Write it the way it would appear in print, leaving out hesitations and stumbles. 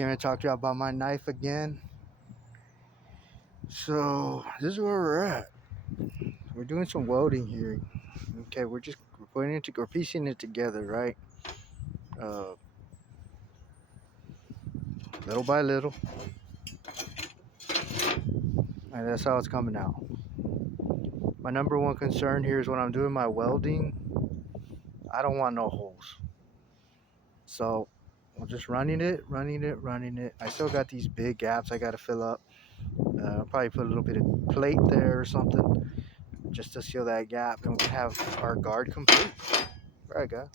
Came to talk to you about my knife again. So this is where we're at. We're doing some welding here. Okay, we're piecing it together, right? Uh, Little by little, and that's how it's coming out. My number one concern here is when I'm doing my welding, I don't want no holes. So I'm just running it. I still got these big gaps I got to fill up. I'll probably put a little bit of plate there or something just to seal that gap, and we can have our guard complete. Right, guys.